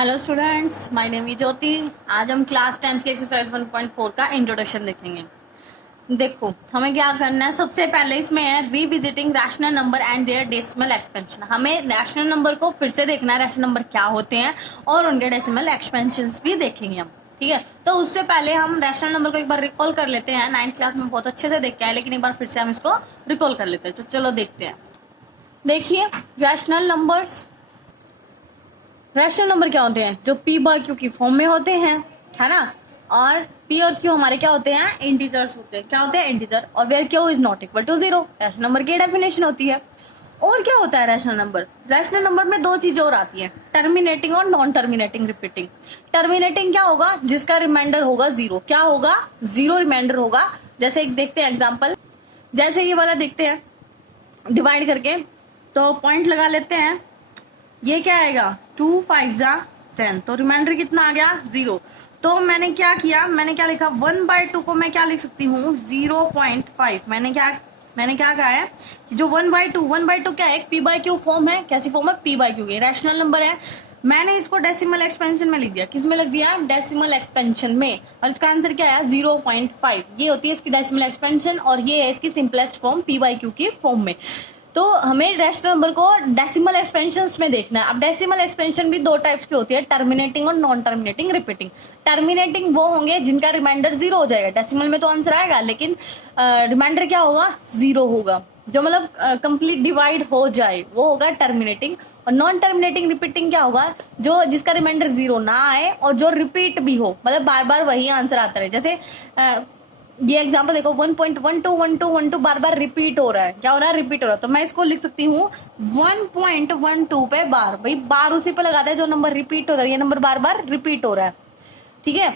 Hello students, my name is Jyoti. आज हम class 10 की एक्सरसाइज 1.4 का इंट्रोडक्शन देखेंगे। देखो, हमें क्या करना है। सबसे पहले इसमें है revisiting rational number and their decimal expansion. हमें रैशनल नंबर को फिर से देखना है, रैशनल नंबर क्या होते हैं और उनके डेसिमल एक्सपेंशंस भी देखेंगे हम। ठीक है, तो उससे पहले हम रैशनल नंबर को एक बार रिकॉल कर लेते हैं। 9th क्लास में बहुत अच्छे से देख के आए, लेकिन एक बार फिर से हम इसको रिकॉल कर लेते हैं। तो चलो देखते हैं। देखिए, रैशनल नंबर्स, रैशनल नंबर क्या होते हैं? जो पी बाय क्यू की फॉर्म में होते हैं, है ना। और पी और क्यू हमारे क्या होते हैं? इंटीजर्स होते हैं। क्या होते हैं? इंटीजर। और where Q is not equal to 0, rational number की डेफिनेशन होती है। और क्या होता है रैशनल नंबर? रैशनल नंबर में दो चीजें और आती हैं, टर्मिनेटिंग और नॉन टर्मिनेटिंग रिपीटिंग। टर्मिनेटिंग क्या होगा? जिसका रिमाइंडर होगा 0। क्या होगा? 0 रिमाइंडर होगा। जैसे एक देखते हैं एग्जाम्पल, जैसे ये वाला देखते हैं डिवाइड करके, तो पॉइंट लगा लेते हैं। ये क्या आएगा? 2 5 जा 10, तो रिमाइंडर कितना आ गया? 0। तो मैंने क्या किया, मैंने क्या लिखा? 1/2 को मैं क्या लिख सकती हूँ? 0.5। मैंने क्या कहा है कि जो 1/2 क्या है? पी बाय क्यू फॉर्म है। कैसी फॉर्म है? P by Q. ये रैशनल नंबर है। मैंने इसको डेसिमल एक्सपेंशन में लिख दिया। किस में लिख दिया? डेसिमल एक्सपेंशन में। और इसका आंसर क्या है? 0.5। ये होती है इसकी डेसिमल एक्सपेंशन और ये है इसकी simplest form P by Q की फॉर्म में। तो हमें रैशनल नंबर को डेसिमल एक्सपेंशंस में देखना है। अब डेसिमल एक्सपेंशन भी दो टाइप्स की होती है, टर्मिनेटिंग और नॉन टर्मिनेटिंग रिपीटिंग। टर्मिनेटिंग वो होंगे जिनका रिमाइंडर 0 हो जाएगा। डेसिमल में तो आंसर आएगा, लेकिन रिमाइंडर क्या होगा? 0 होगा। जो मतलब कंप्लीट डिवाइड हो जाए वो होगा टर्मिनेटिंग। और नॉन टर्मिनेटिंग रिपीटिंग क्या होगा? जो जिसका रिमाइंडर 0 ना आए और जो रिपीट भी हो, मतलब बार बार वही आंसर आता रहे। जैसे ये एग्जांपल देखो, 1.121212 बार बार रिपीट हो रहा है। क्या हो रहा है? रिपीट हो रहा है। तो मैं इसको लिख सकती हूँ 1.12 पे बार। भाई बार उसी पे लगाता है जो नंबर रिपीट हो रहा है। ये नंबर बार बार रिपीट हो रहा है। ठीक है,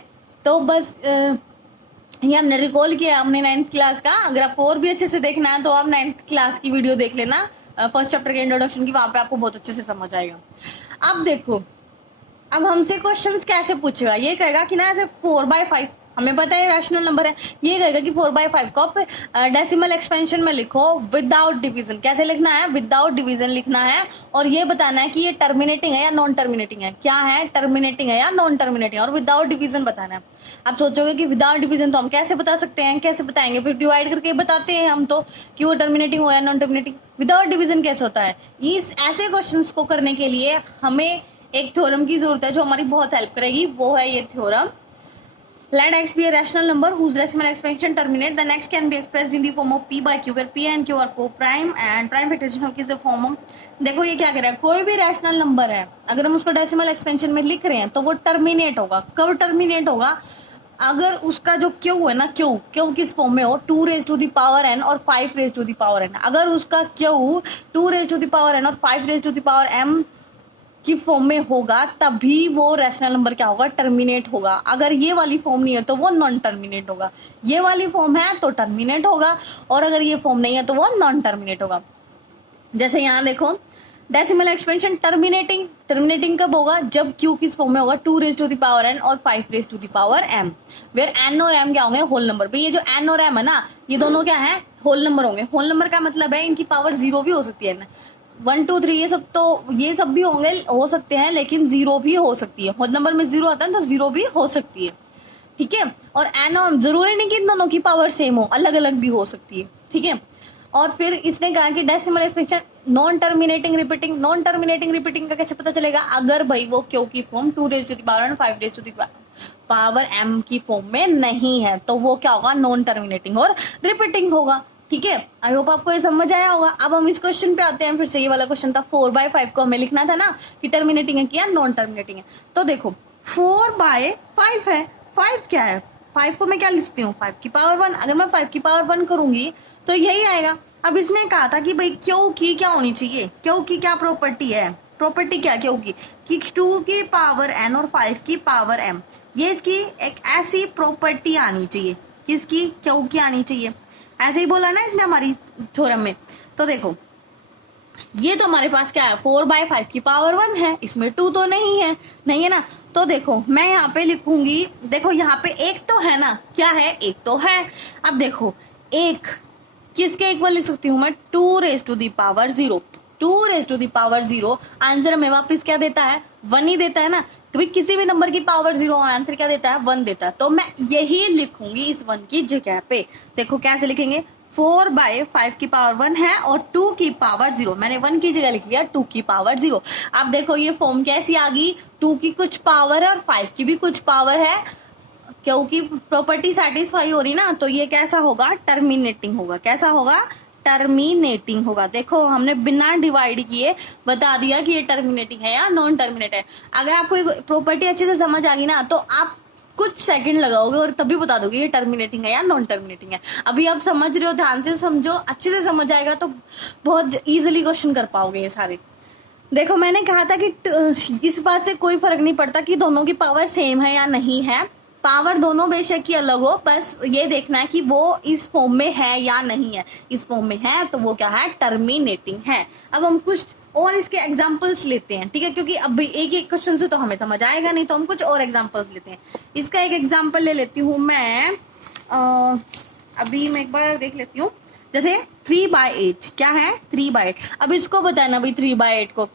तो बस ये हमने रिकॉल किया हमने 9th क्लास का। अगर आपको और भी अच्छे से देखना है तो आप 9th क्लास की वीडियो देख लेना, फर्स्ट चैप्टर के इंट्रोडक्शन की। वहां पे आपको बहुत अच्छे से समझ आएगा। अब देखो, अब हमसे क्वेश्चंस कैसे पूछेगा? ये कहेगा कि ना ऐसे 4/5, हमें पता है रैशनल नंबर है। ये कहेगा कि 4/5 को आप डेसिमल एक्सपेंशन में लिखो विदाउट डिवीजन। कैसे लिखना है? विदाउट डिवीजन लिखना है। और ये बताना है कि ये टर्मिनेटिंग है या नॉन टर्मिनेटिंग है। क्या है? टर्मिनेटिंग है या नॉन टर्मिनेटिंग है। और विदाउट डिवीजन बताना है। आप सोचोगे कि विदाउट डिवीजन तो हम कैसे बता सकते हैं? कैसे बताएंगे? फिर डिवाइड करके बताते हैं हम तो कि वो टर्मिनेटिंग हो या नॉन टर्मिनेटिंग। विदाउट डिवीजन कैसे होता है? इस ऐसे क्वेश्चंस को करने के लिए हमें एक थ्योरम की जरूरत है जो हमारी बहुत हेल्प करेगी। वो है ये theorem, let x be a rational number whose decimal expansion terminate, then x can be expressed in the form of p by q, where p and q are co-prime and prime factorization is the form of। देखो ये क्या कह रहा है, कोई भी rational number है अगर हम उसको डेसिमल एक्सपेंशन में लिख रहे हैं तो वो टर्मिनेट होगा। कब टर्मिनेट होगा? अगर उसका जो क्यू है ना, क्यू किस फॉर्म में हो? 2n और 5n। अगर उसका क्यू 2n और 5m की फॉर्म में होगा तभी वो रैशनल नंबर क्या होगा? टर्मिनेट होगा। अगर ये वाली फॉर्म नहीं है तो वो नॉन टर्मिनेट होगा। ये वाली फॉर्म है तो टर्मिनेट होगा, और अगर ये फॉर्म नहीं है तो वो नॉन टर्मिनेट होगा। जैसे यहाँ देखो, डेसिमल एक्सपेंशन टर्मिनेटिंग कब होगा? जब क्यू किस फॉर्म में होगा? 2n और 5m, वेयर n और m क्या होंगे? Whole number. भाई ये जो n और m है ना, ये दोनों क्या है? होल नंबर होंगे। होल नंबर का मतलब है इनकी पावर 0 भी हो सकती है ना। 1 2 3 ये सब भी होंगे, हो सकते हैं, लेकिन 0 भी हो सकती है। होल नंबर में 0 आता है तो 0 भी हो सकती है। ठीक है, और एन और जरूरी नहीं कि इन दोनों की पावर सेम हो, अलग अलग भी हो सकती है। ठीक है, और फिर इसने कहा कि decimal expansion non terminating repeating का कैसे पता चलेगा? अगर भाई वो क्यू की फॉर्म 2n 5m की फॉर्म में नहीं है तो वो क्या होगा? नॉन टर्मिनेटिंग और रिपीटिंग होगा। ठीक है, आई होप आपको ये समझ आया होगा। अब हम इस क्वेश्चन पे आते हैं। फिर से ये वाला क्वेश्चन था 4/5 को हमें लिखना था ना कि टर्मिनेटिंग है क्या नॉन टर्मिनेटिंग है। तो देखो 4/5 है। 5 क्या है? 5 को मैं क्या लिखती हूँ? 5 की पावर 1। अगर मैं 5 की पावर 1 करूंगी तो यही आएगा। अब इसने कहा था कि भाई क्यू की क्या होनी चाहिए? क्यू की क्या प्रॉपर्टी है? प्रॉपर्टी क्या क्यू की? कि 2 की पावर n और 5 की पावर m, ये इसकी एक ऐसी प्रॉपर्टी आनी चाहिए। किसकी? क्यू की आनी चाहिए। ऐसे ही बोला ना इसने हमारी थ्योरम में। तो देखो ये तो हमारे पास क्या है? 4/5 की पावर 1 है, इसमें 2 तो नहीं है ना। तो देखो मैं यहाँ पे लिखूंगी, देखो यहाँ पे एक तो है ना, क्या है? एक तो है। अब देखो एक किसके इक्वल लिख सकती हूँ मैं? 2 raised to the power 0। Answer हमें वापस क्या देता है? 1 ही देता है ना। तो भाई किसी भी नंबर की पावर 0 आंसर क्या देता है, 1 देता है। तो मैं यही लिखूंगी इस 1 की जगह पे। देखो कैसे लिखेंगे, 4/5 की पावर 1 है और 2 की पावर 0। मैंने 1 की जगह लिख लिया 2 की पावर 0। अब देखो ये फॉर्म कैसी आ गई, 2 की कुछ पावर है और 5 की भी कुछ पावर है, क्योंकि प्रॉपर्टी सेटिस्फाई हो रही ना, तो ये कैसा होगा, टर्मिनेटिंग होगा। कैसा होगा, टर्मिनेटिंग होगा। देखो हमने बिना डिवाइड किए बता दिया कि ये टर्मिनेटिंग है या नॉन टर्मिनेट है। अगर आपको प्रॉपर्टी अच्छे से समझ आ गई ना, तो आप कुछ सेकंड लगाओगे और तभी बता दोगे ये टर्मिनेटिंग है या नॉन टर्मिनेटिंग है। अभी आप समझ रहे हो, ध्यान से समझो, अच्छे से समझ आएगा तो बहुत इजीली क्वेश्चन कर पाओगे ये सारे। देखो मैंने कहा था कि इस बात से कोई फर्क नहीं पड़ता कि दोनों की पावर सेम है या नहीं है, पावर दोनों बेशक की अलग हो, बस ये देखना है कि वो इस फॉर्म में है या नहीं है। इस फॉर्म में है तो वो क्या है, टर्मिनेटिंग है। अब हम कुछ और इसके एग्जाम्पल्स लेते हैं, ठीक है, क्योंकि अब एक एक क्वेश्चन से तो हमें समझ आएगा नहीं, तो हम कुछ और एग्जाम्पल्स लेते हैं। इसका एक एग्जाम्पल ले लेती हूँ मैं, अभी मैं एक बार देख लेती हूँ। जैसे 3/8 क्या है, 3/8। अब इसको बताना भाई 3/8 को,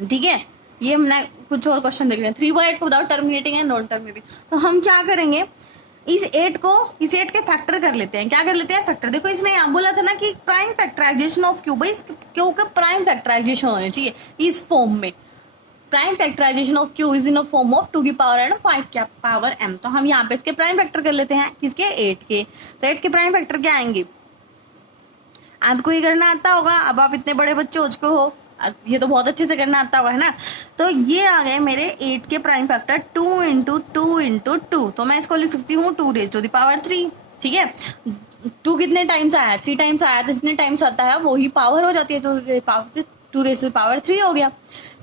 ठीक है, ये हमने कुछ और क्वेश्चन देख रहे हैं। 3/8 को बताओ टर्मिनेटिंग है नॉन टर्मिनेटिंग। तो हम क्या करेंगे, इस 8 के फैक्टर कर लेते हैं। क्या कर लेते हैं, फैक्टर। देखो इसने यहाँ बोला था ना कि प्राइम फैक्टराइजेशन ऑफ क्यू, भाई क्यू का प्राइम फैक्टराइजेशन होना चाहिए इस फॉर्म में। Prime factorisation of Q is in a form of 2 की पावर एन 5 की पावर m। तो हम यहाँ पे इसके प्राइम फैक्टर कर लेते हैं, किसके, 8 के। तो 8 के प्राइम फैक्टर क्या आएंगे, आपको ये करना आता होगा। अब आप इतने बड़े बच्चे हो चुके हो, ये तो बहुत अच्छे से करना आता हुआ है ना। तो ये आ गए मेरे 8 के प्राइम फैक्टर 2 इंटू 2 इंटू 2। तो मैं इसको लिख सकती हूँ 2⁻3, ठीक है। 2 कितने टाइम्स आया, 3 टाइम्स आया, तो जितने टाइम्स आता है वही पावर हो जाती है, तो 2⁻3 हो गया,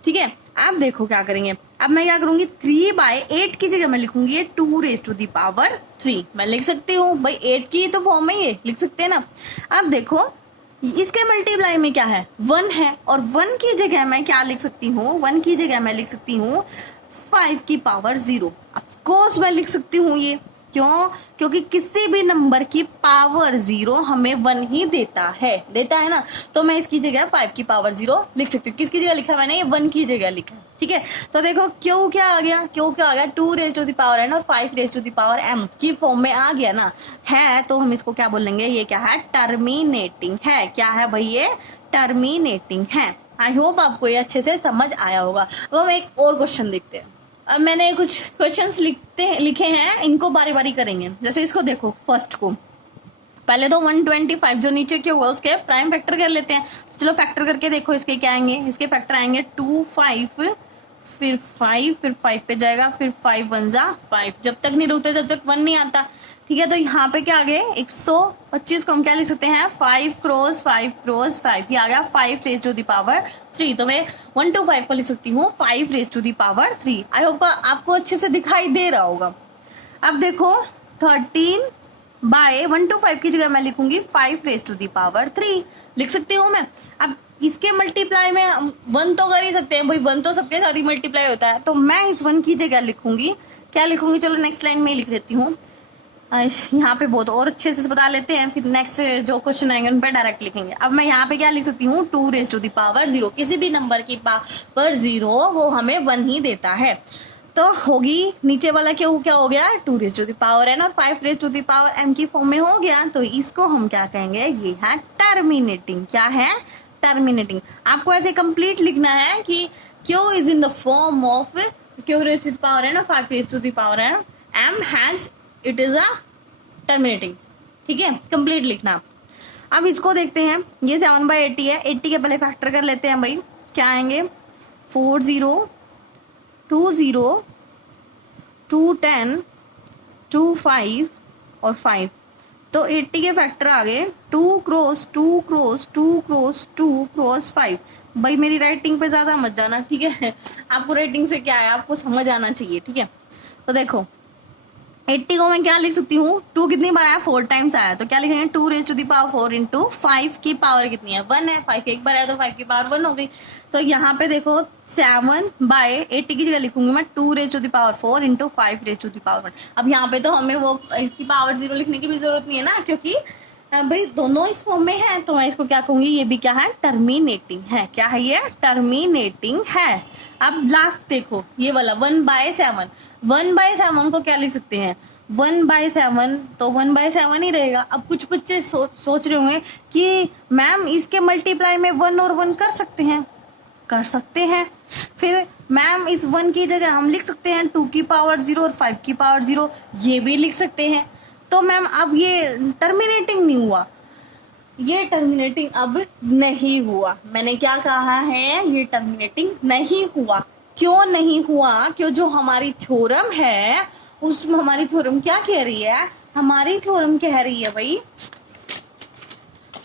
ठीक है। अब देखो क्या करेंगे, अब मैं क्या करूंगी, 3/8 की जगह मैं लिखूंगी ये 2⁻3। मैं लिख सकती हूँ भाई, 8 की तो फॉर्म में ये लिख सकते हैं ना। अब देखो इसके मल्टीप्लाई में क्या है, 1 है, और 1 की जगह मैं क्या लिख सकती हूँ, 1 की जगह मैं लिख सकती हूँ 5 की पावर 0। ऑफ कोर्स मैं लिख सकती हूँ ये, क्यों, क्योंकि किसी भी नंबर की पावर 0 हमें 1 ही देता है ना। तो मैं इसकी जगह 5 की पावर 0 लिख सकती हूँ। किसकी जगह लिखा मैंने, ये 1 की जगह लिखा, ठीक है। तो देखो क्यों क्या आ गया, 2⁻n और 5⁻m की फॉर्म में आ गया ना, है। तो हम इसको क्या बोलेंगे, ये क्या है, टर्मिनेटिंग है। क्या है भाई, ये टर्मिनेटिंग है। आई होप आपको ये अच्छे से समझ आया होगा। अब हम एक और क्वेश्चन देखते हैं। अब मैंने कुछ क्वेश्चंस लिखे हैं, इनको बारी बारी करेंगे। जैसे इसको देखो, फर्स्ट को पहले तो 125 जो नीचे के हुआ उसके प्राइम फैक्टर कर लेते हैं। तो चलो फैक्टर करके देखो, इसके क्या आएंगे, इसके फैक्टर आएंगे 2 5 फिर 5 पे जाएगा, फिर 5 1 जा 5। जब तक नहीं रुकते तब तक 1 नहीं आता, ठीक है। तो यहाँ पे क्या आ गए, 125 को हम क्या लिख सकते हैं, 5 क्रॉस 5 क्रॉस 5। ये आ गया 5⁻3। तो मैं 1 to 5 को लिख सकती हूँ 5⁻3। आई होप आपको अच्छे से दिखाई दे रहा होगा। अब देखो 13/1 to 5 की जगह मैं लिखूंगी 5⁻3 लिख सकती हूँ मैं। अब इसके मल्टीप्लाई में 1 तो कर ही सकते हैं भाई, 1 तो सबके साथ ही मल्टीप्लाई होता है। तो मैं इस 1 की जगह लिखूंगी, क्या लिखूंगी, चलो नेक्स्ट लाइन में लिख देती हूँ। यहाँ पे बहुत और अच्छे से बता लेते हैं, फिर नेक्स्ट जो क्वेश्चन आएंगे उन पर डायरेक्ट लिखेंगे। अब मैं यहाँ पे क्या लिख सकती हूँ, 2⁻0। किसी भी नंबर की पावर 0 वो हमें 1 ही देता है। तो होगी नीचे वाला क्या हो गया, 2⁻n और 5⁻m की फॉर्म में हो गया। तो इसको हम क्या कहेंगे, ये है टर्मिनेटिंग। क्या है, टर्मिनेटिंग। आपको ऐसे कंप्लीट लिखना है कि Q is in the form of Q⁻n और 5⁻m has it is a terminating, ठीक है, कंप्लीट लिखना। अब इसको देखते हैं, ये 7/80 है। 80 के पहले फैक्टर कर लेते हैं भाई, क्या आएंगे, 4 0 2 0 2 10 2 5 और 5। तो 80 के फैक्टर आ गए 2 क्रॉस 2 क्रॉस 2 क्रॉस 2 क्रॉस 5। भाई मेरी राइटिंग पे ज्यादा मत जाना, ठीक है, आपको राइटिंग से क्या है, आपको समझ आना चाहिए, ठीक है। तो देखो 80 को मैं क्या लिख सकती हूँ, 2 कितनी बार आया, 4 टाइम्स आया। तो क्या लिखेंगे, 2⁻4 इंटू 5 की पावर कितनी है, 1 है। 5 एक बार आया तो 5 की पावर 1 हो गई। तो यहाँ पे देखो 7/80 की जगह लिखूंगी मैं 2⁻4 इंटू 5⁻1। अब यहाँ पे तो हमें वो इसकी पावर 0 लिखने की भी जरूरत नहीं है ना, क्योंकि भाई दोनों इस फॉर्म में है तो मैं इसको क्या कहूंगी, ये भी क्या है, टर्मिनेटिंग है। क्या है ये, टर्मिनेटिंग है। अब लास्ट देखो ये वाला 1/7, 1/7 को क्या लिख सकते हैं, 1/7 तो 1/7 ही रहेगा। अब कुछ बच्चे सोच रहे होंगे कि मैम इसके मल्टीप्लाई में 1 और 1 कर सकते हैं, कर सकते हैं। फिर मैम इस 1 की जगह हम लिख सकते हैं 2 की पावर 0 और 5 की पावर 0, ये भी लिख सकते हैं। तो मैम अब ये टर्मिनेटिंग नहीं हुआ, ये टर्मिनेटिंग अब नहीं हुआ। मैंने क्या कहा है, ये टर्मिनेटिंग नहीं हुआ। क्यों नहीं हुआ, क्यों, जो हमारी थ्योरम है उस हमारी थ्योरम क्या कह रही है, हमारी थ्योरम कह रही है भाई,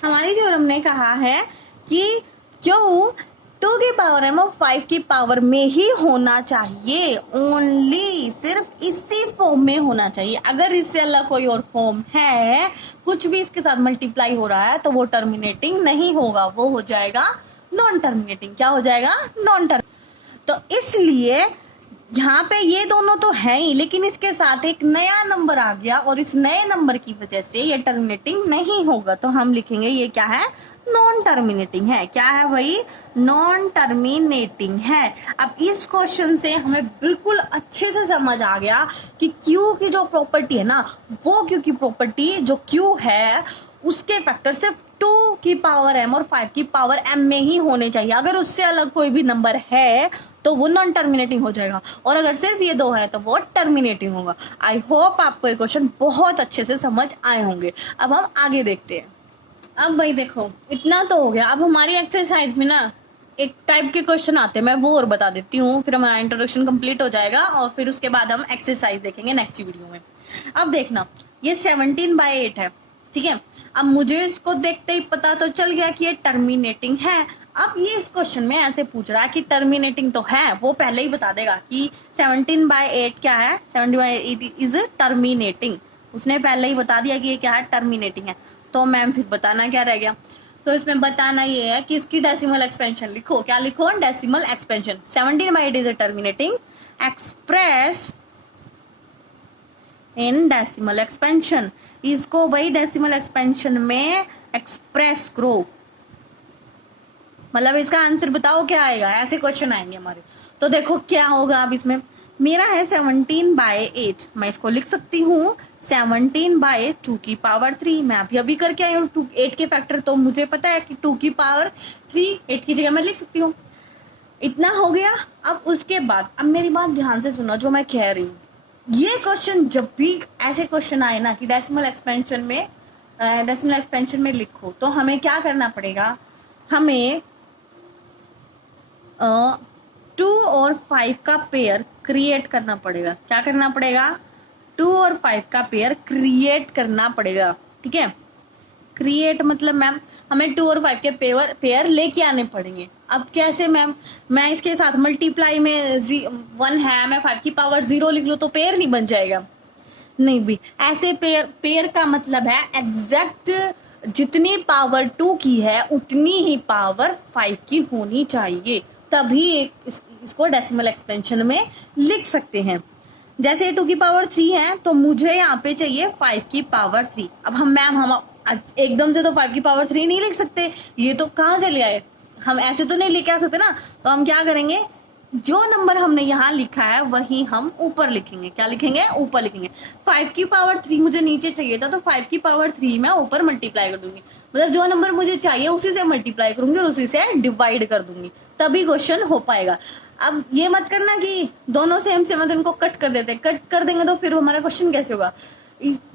हमारी थ्योरम ने कहा है कि क्यों 2 की पावर m और 5 की पावर में ही होना चाहिए, ओनली सिर्फ इसी फॉर्म में होना चाहिए। अगर इससे अलग कोई और फॉर्म है, कुछ भी इसके साथ मल्टीप्लाई हो रहा है, तो वो टर्मिनेटिंग नहीं होगा, वो हो जाएगा नॉन टर्मिनेटिंग। क्या हो जाएगा, नॉन टर्मिनेटिंग। तो इसलिए यहाँ पे ये दोनों तो है ही, लेकिन इसके साथ एक नया नंबर आ गया और इस नए नंबर की वजह से ये टर्मिनेटिंग नहीं होगा। तो हम लिखेंगे ये क्या है, नॉन टर्मिनेटिंग है। क्या है भाई, नॉन टर्मिनेटिंग है। अब इस क्वेश्चन से हमें बिल्कुल अच्छे से समझ आ गया कि क्यू की जो प्रॉपर्टी है ना, वो क्यू की प्रॉपर्टी जो क्यू है उसके फैक्टर सिर्फ 2 की पावर m और 5 की पावर m में ही होने चाहिए। अगर उससे अलग कोई भी नंबर है तो वो नॉन टर्मिनेटिंग हो जाएगा, और अगर सिर्फ ये 2 है तो वो टर्मिनेटिंग होगा। आई होप आपको ये क्वेश्चन बहुत अच्छे से समझ आए होंगे। अब हम आगे देखते हैं। अब भाई देखो इतना तो हो गया। अब हमारी एक्सरसाइज में ना एक टाइप के क्वेश्चन आते हैं, मैं वो और बता देती हूँ, फिर हमारा इंट्रोडक्शन कंप्लीट हो जाएगा और फिर उसके बाद हम एक्सरसाइज देखेंगे नेक्स्ट वीडियो में। अब देखना ये 17/8 है, ठीक है। अब मुझे इसको देखते ही पता तो चल गया कि ये टर्मिनेटिंग है। अब ये इस क्वेश्चन में ऐसे पूछ रहा है कि टर्मिनेटिंग तो है, वो पहले ही बता देगा कि 17/8 क्या है, 17/8 इज टर्मिनेटिंग। उसने पहले ही बता दिया कि ये क्या है, टर्मिनेटिंग है। तो मैम फिर बताना क्या रह गया, तो इसमें बताना ये है कि इसकी डेसिमल एक्सपेंशन लिखो। क्या लिखो, decimal expansion. 17/8 is terminating, express in decimal expansion. इसको भाई डेसिमल एक्सपेंशन में एक्सप्रेस करो, मतलब इसका आंसर बताओ क्या आएगा, ऐसे क्वेश्चन आएंगे हमारे। तो देखो क्या होगा। अब इसमें मेरा है 17/8, मैं इसको लिख सकती हूँ 17/2 की पावर 3। मैं अभी करके आई हूँ 8 के फैक्टर, तो मुझे पता है कि 2 की पावर 3 8 की जगह मैं लिख सकती हूँ। इतना हो गया। अब उसके बाद अब मेरी बात ध्यान से सुनो जो मैं कह रही हूँ। ये क्वेश्चन जब भी ऐसे क्वेश्चन आए ना कि डेसिमल एक्सपेंशन में लिखो, तो हमें क्या करना पड़ेगा, हमें 2 और 5 का पेयर क्रिएट करना पड़ेगा। क्या करना पड़ेगा, 2 और 5 का पेयर क्रिएट करना पड़ेगा, ठीक है। क्रिएट मतलब मैम हमें 2 और 5 के पेयर लेके आने पड़ेंगे। अब कैसे मैम, मैं इसके साथ मल्टीप्लाई में 1 है, मैं 5 की पावर 0 लिख लूँ तो पेयर नहीं बन जाएगा, नहीं भी। ऐसे पेयर का मतलब है एग्जैक्ट जितनी पावर 2 की है उतनी ही पावर 5 की होनी चाहिए, तभी इसको डेसिमल एक्सपेंशन में लिख सकते हैं। जैसे 2 की पावर 3 है तो मुझे यहाँ पे चाहिए 5 की पावर 3। अब हम एकदम से तो 5 की पावर 3 नहीं लिख सकते, ये तो कहाँ से ले आए, हम ऐसे तो नहीं लेके आ सकते ना। तो हम क्या करेंगे, जो नंबर हमने यहाँ लिखा है वही हम ऊपर लिखेंगे। क्या लिखेंगे, ऊपर लिखेंगे। 5 की पावर 3 मुझे नीचे चाहिए था, तो 5 की पावर 3 मैं ऊपर मल्टीप्लाई कर दूंगी, मतलब जो नंबर मुझे चाहिए उसी से मल्टीप्लाई करूंगी और उसी से डिवाइड कर दूंगी, तभी क्वेश्चन हो पाएगा। अब ये मत करना कि दोनों सेम सेम, मतलब इनको कट कर देते, कट कर देंगे तो फिर हमारा क्वेश्चन कैसे होगा,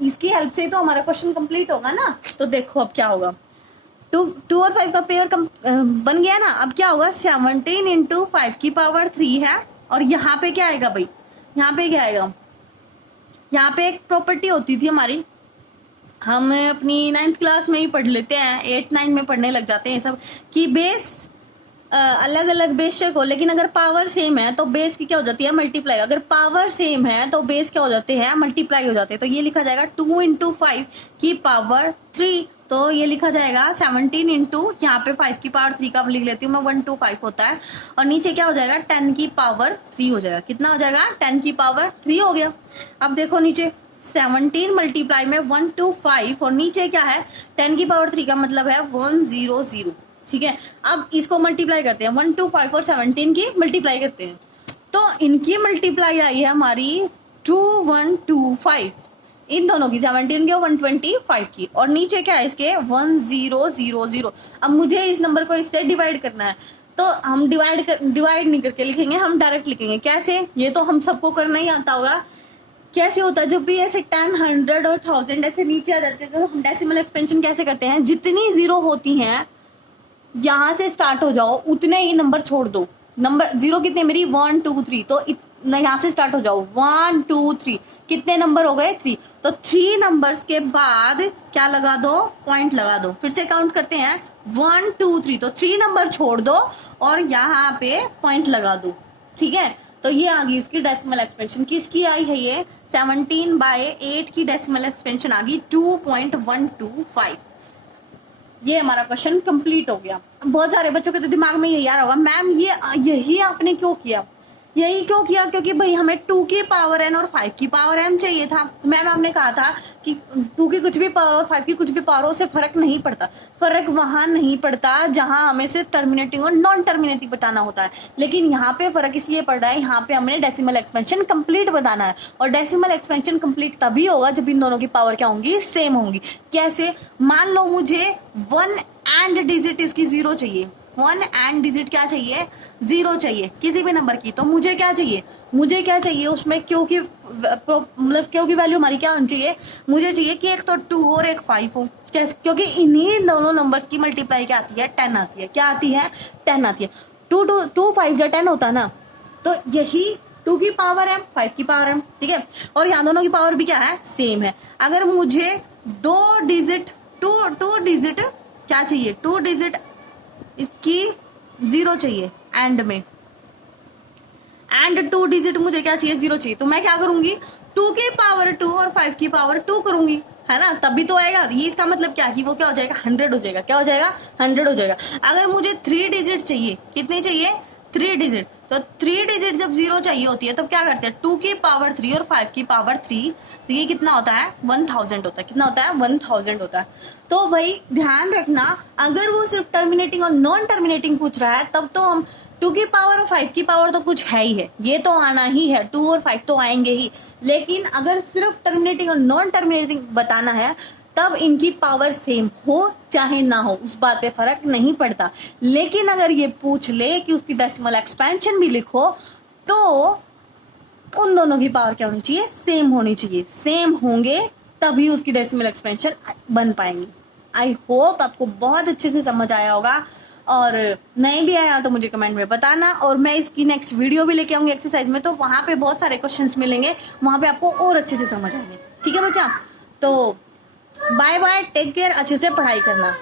इसकी हेल्प से तो हमारा क्वेश्चन कंप्लीट होगा ना। तो देखो अब क्या होगा, 2 और 5 का पेयर बन गया ना। अब क्या होगा, 17 इंटू 5 की पावर 3 है, और यहाँ पे क्या आएगा भाई, यहाँ पे क्या आएगा, यहाँ पे एक प्रॉपर्टी होती थी हमारी, हम अपनी 9th क्लास में ही पढ़ लेते हैं, 8 9 में पढ़ने लग जाते हैं सब, कि बेस अलग अलग बेशक हो, लेकिन अगर पावर सेम है तो बेस की क्या हो जाती है, मल्टीप्लाई। अगर पावर सेम है तो बेस क्या हो जाते हैं, मल्टीप्लाई हो जाते हैं। तो ये लिखा जाएगा 2 इंटू 5 की पावर 3, तो ये लिखा जाएगा 17 इंटू, यहाँ पे 5 की पावर 3 का लिख लेती हूँ मैं, 1 2 5 होता है, और नीचे क्या हो जाएगा 10 की पावर 3 हो जाएगा। कितना हो जाएगा, 10 की पावर 3 हो गया। अब देखो नीचे 17 मल्टीप्लाई में 1 2 5 और नीचे क्या है 10 की पावर 3 का मतलब है 100। ठीक है, अब इसको मल्टीप्लाई करते हैं 1 2 5 और 17 की मल्टीप्लाई करते हैं, तो इनकी मल्टीप्लाई आई है हमारी 2125, इन दोनों की 17 की और 125 की, और नीचे क्या है इसके 1000। अब मुझे इस नंबर को इससे डिवाइड करना है, तो हम डिवाइड नहीं करके लिखेंगे, हम डायरेक्ट लिखेंगे। कैसे, ये तो हम सबको करना ही आता होगा। कैसे होता है, जब भी ऐसे 10 100 और 1000 ऐसे नीचे आ जाते हैं तो हम डेसिमल एक्सपेंशन कैसे करते हैं, जितनी जीरो होती हैं यहाँ से स्टार्ट हो जाओ, उतने ही नंबर छोड़ दो। नंबर जीरो कितने मेरी 1 2 3, तो यहाँ से स्टार्ट हो जाओ 1 2 3, कितने नंबर हो गए 3, तो 3 नंबर्स के बाद क्या लगा दो, पॉइंट लगा दो। फिर से काउंट करते हैं 1 2 3, तो 3 नंबर छोड़ दो और यहाँ पे पॉइंट लगा दो। ठीक है, तो ये आ गई इसकी डेसिमल एक्सपेंशन। किसकी आई है ये 17/8 की डेसिमल एक्सपेंशन आ गई 2.125। ये हमारा क्वेश्चन कंप्लीट हो गया। बहुत सारे बच्चों के तो दिमाग में यही आ रहा होगा, मैम यही आपने क्यों किया, यही क्यों किया, क्योंकि भाई हमें 2 की पावर n और 5 की पावर m चाहिए था। मैम आपने कहा था कि 2 की कुछ भी पावर और 5 की कुछ भी पावर हो, उससे फर्क नहीं पड़ता। फर्क वहां नहीं पड़ता जहां हमें सिर्फ टर्मिनेटिंग और नॉन टर्मिनेटिंग बताना होता है, लेकिन यहाँ पे फर्क इसलिए पड़ रहा है, यहाँ पे हमें डेसिमल एक्सपेंशन कंप्लीट बताना है, और डेसिमल एक्सपेंशन कंप्लीट तभी होगा जब इन दोनों की पावर क्या होंगी, सेम होंगी। कैसे, मान लो मुझे 1 एंड डिजिट इसकी 0 चाहिए, 1 एंड डिजिट क्या चाहिए, 0 चाहिए किसी भी नंबर की, तो मुझे क्या चाहिए उसमें क्यों की मतलब क्यों की वैल्यू हमारी क्या होनी चाहिए, मुझे चाहिए कि एक तो 2 हो और एक 5 हो। क्योंकि इन्हीं दोनों नंबर्स की मल्टीप्लाई क्या आती है, 10 आती है। क्या आती है, 10 आती है। 2 5 जो 10 होता है ना, तो यही 2 की पावर m 5 की पावर m। ठीक है, और यहाँ दोनों की पावर भी क्या है, सेम है। अगर मुझे 2 डिजिट क्या चाहिए, 2 डिजिट इसकी 0 चाहिए एंड में, एंड 2 डिजिट मुझे क्या चाहिए, 0 चाहिए, तो मैं क्या करूंगी 2 की पावर 2 और 5 की पावर 2 करूंगी, है ना, तभी तो आएगा। ये इसका मतलब क्या है कि वो क्या हो जाएगा, 100 हो जाएगा। क्या हो जाएगा, 100 हो जाएगा। अगर मुझे 3 डिजिट चाहिए, कितने चाहिए, 3 डिजिट, तो 3 डिजिट जब 0 चाहिए होती है तब क्या करते हैं, 2 की पावर 3 और 5 की पावर 3, तो ये कितना होता है, 1000 होता है। कितना होता है, 1000 होता है। तो भाई ध्यान रखना, अगर वो सिर्फ टर्मिनेटिंग और नॉन टर्मिनेटिंग पूछ रहा है तब तो हम 2 की पावर और 5 की पावर तो कुछ है ही है, ये तो आना ही है, 2 और 5 तो आएंगे ही। लेकिन अगर सिर्फ टर्मिनेटिंग और नॉन टर्मिनेटिंग बताना है तब इनकी पावर सेम हो चाहे ना हो, उस बात पे फर्क नहीं पड़ता। लेकिन अगर ये पूछ ले कि उसकी डेसिमल एक्सपेंशन भी लिखो, तो उन दोनों की पावर क्या होनी चाहिए, सेम होनी चाहिए। सेम होंगे तभी उसकी डेसिमल एक्सपेंशन बन पाएंगी। आई होप आपको बहुत अच्छे से समझ आया होगा, और नहीं भी आया तो मुझे कमेंट में बताना, और मैं इसकी नेक्स्ट वीडियो भी लेके आऊंगी एक्सरसाइज में, तो वहाँ पे बहुत सारे क्वेश्चंस मिलेंगे, वहाँ पे आपको और अच्छे से समझ आएंगे। ठीक है बच्चा, तो बाय बाय, टेक केयर, अच्छे से पढ़ाई करना।